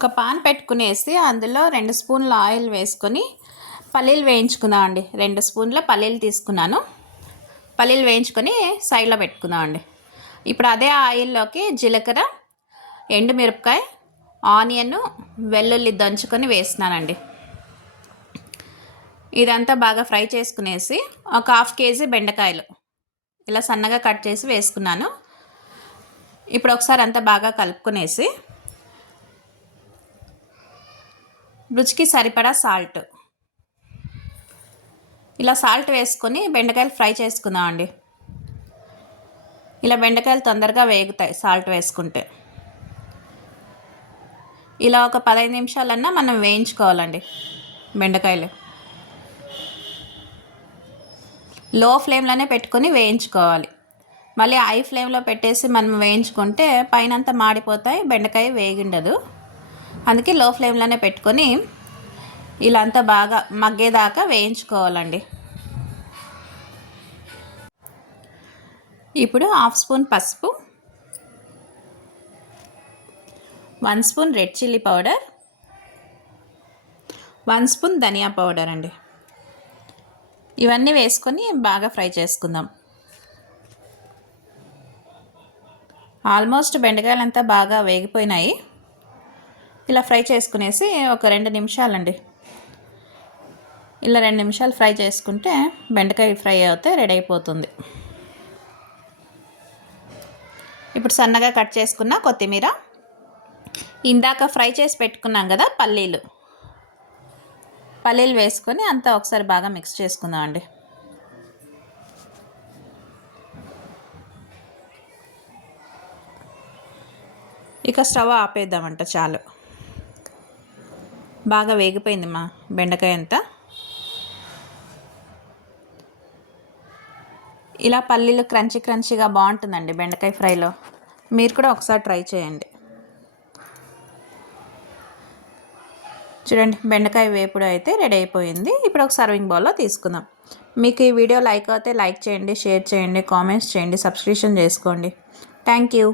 ఒక పాన్ పెట్టుకునేసి అందులో 2 స్పూన్ల ఆయిల్ వేసుకొని పల్లీలు వేయించుకుందాం అండి. 2 స్పూన్ల పల్లీలు తీసుకున్నాను. పల్లీలు వేయించుకొని సైడ్లో పెట్టుకుందాం అండి. ఇప్పుడు అదే ఆయిల్లోకి జీలకర్ర, ఎండుమిరపకాయ, ఆనియన్, వెల్లుల్లి దంచుకొని వేస్తున్నానండి. ఇదంతా బాగా ఫ్రై చేసుకునేసి ఒక 1/2 కేజీ బెండకాయలు ఇలా సన్నగా కట్ చేసి వేసుకున్నాను. ఇప్పుడు ఒకసారి అంతా బాగా కలుపుకునేసి రుచికి సరిపడా సాల్ట్, ఇలా సాల్ట్ వేసుకొని బెండకాయలు ఫ్రై చేసుకుందాం అండి. ఇలా బెండకాయలు తొందరగా వేగుతాయి సాల్ట్ వేసుకుంటే. ఇలా ఒక 15 నిమిషాలన్నా మనం వేయించుకోవాలండి బెండకాయలు. లో ఫ్లేమ్లోనే పెట్టుకొని వేయించుకోవాలి. మళ్ళీ హై ఫ్లేమ్లో పెట్టేసి మనం వేయించుకుంటే పైనంతా మాడిపోతాయి, బెండకాయ వేగిండదు. అందుకే లో ఫ్లేమ్లోనే పెట్టుకొని ఇలా అంతా బాగా మగ్గేదాకా వేయించుకోవాలండి. ఇప్పుడు 1/2 స్పూన్ పసుపు, 1 spoon red chilli powder, 1 spoon dhania powder అండి. ఇవన్నీ వేసుకొని బాగా ఫ్రై చేసుకుందాం. ఆల్మోస్ట్ బెండకాయలంతా బాగా వేగిపోయినాయి. ఇలా ఫ్రై చేసుకునేసి ఒక 2 నిమిషాలండి. ఇలా 2 నిమిషాలు ఫ్రై చేసుకుంటే బెండకాయ ఫ్రై అవుతే రెడీ అయిపోతుంది. ఇప్పుడు సన్నగా కట్ చేసుకున్న కొత్తిమీర, ఇందాక ఫ్రై చేసి పెట్టుకున్నాం కదా పల్లీలు వేసుకొని అంతా ఒకసారి బాగా మిక్స్ చేసుకుందాం అండి. ఇక స్టవ్ ఆపేద్దామంట. చాలు, బాగా వేగిపోయింది మా బెండకాయ అంతా. ఇలా పల్లీలు క్రంచీగా బాగుంటుందండి బెండకాయ ఫ్రైలో. మీరు కూడా ఒకసారి ట్రై చేయండి. చూడండి, బెండకాయ వేపుడు అయితే రెడీ అయిపోయింది. ఇప్పుడు ఒక సర్వింగ్ బౌల్లో తీసుకుందాం. మీకు ఈ వీడియో లైక్ అయితే లైక్ చేయండి, షేర్ చేయండి, కామెంట్స్ చేయండి, సబ్స్క్రిప్షన్ చేసుకోండి. Thank you.